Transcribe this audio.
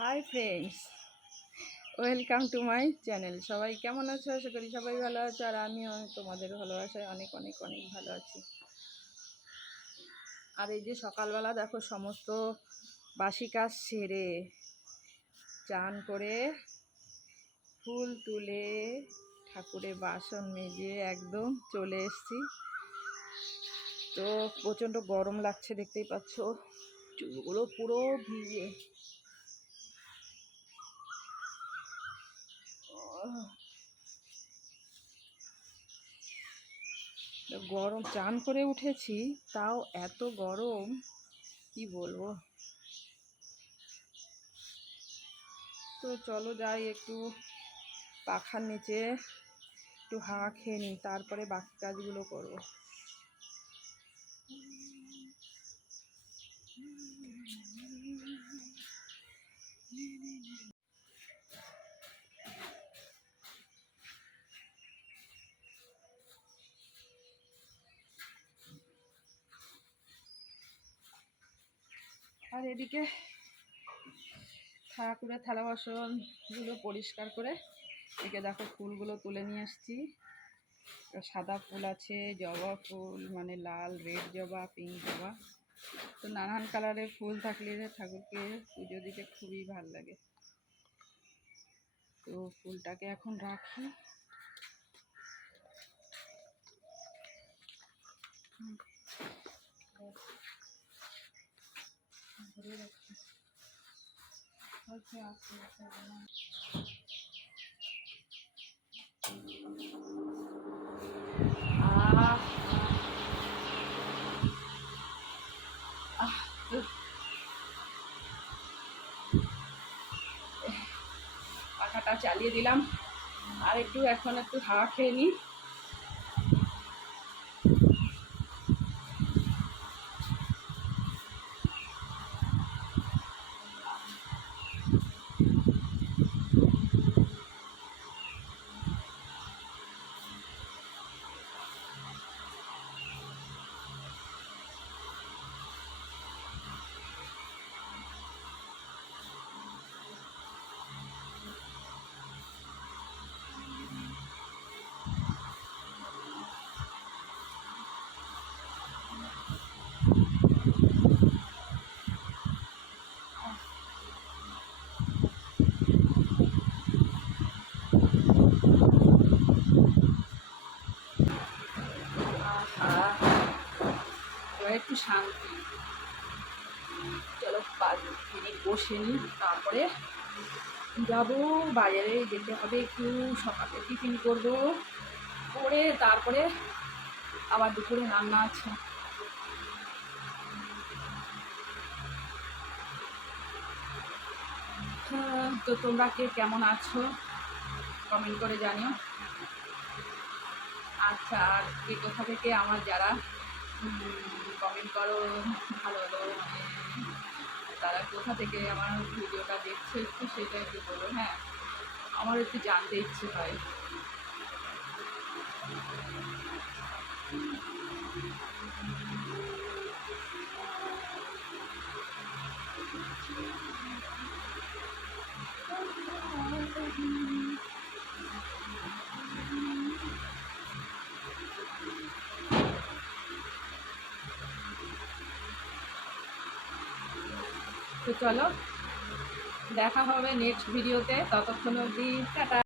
Hi friends, welcome to my channel. সবাই কেমন আছো? আশা করি সবাই ভালো আছো, আর আমিও তোমাদের ভালোবাসায় অনেক অনেক অনেক ভালো আছি। আর এই যে সকালবেলা দেখো, সমস্ত বাসি কাজ সেরে চান করে ফুল তুলে ঠাকুরের বাসন মেজে একদম চলে এসেছি। তো প্রচণ্ড গরম লাগছে, দেখতেই পাচ্ছ চুলগুলো পুরো ভিজে। গরম, চান করে উঠেছি তাও এত গরম কি বলবো। তো চলো যাই একটু পাখার নিচে একটু হাওয়া খেয়ে নিই, তারপরে বাকি কাজগুলো করবো। আর এদিকে ঠাকুরের থালা বাসনগুলো পরিষ্কার করে এদিকে দেখো ফুলগুলো তুলে নিয়ে আসছি। সাদা ফুল আছে, জবা ফুল মানে লাল, রেড জবা, পিঙ্ক জবা। তো নানান কালারের ফুল থাকলে ঠাকুরকে পুজো দিতে খুবই ভালো লাগে। তো ফুলটাকে এখন রাখি। পাখাটা চালিয়ে দিলাম, আর এখন একটু হাওয়া খেয়ে নিই। একটু শান্তি। চলো 5 মিনিট বসে নিই, তারপরে যাবো বাজারে। যেতে হবে একটু, সকালে টিফিন করবো, করে তারপরে আবার দুপুরে রান্না আছে। তো তোমরা কে কেমন আছো কমেন্ট করে জানিও। আচ্ছা, আর কে কোথা থেকে আমার যারা কমেন্ট করো ভালো ভালো, মানে তারা কোথা থেকে আমার ভিডিওটা দেখছে একটু সেটা একটু বলো। হ্যাঁ, আমার একটু জানতে ইচ্ছে হয়। তো চলো দেখা হবে নেক্সট ভিডিওতে, ততক্ষণ অবধি টাটা।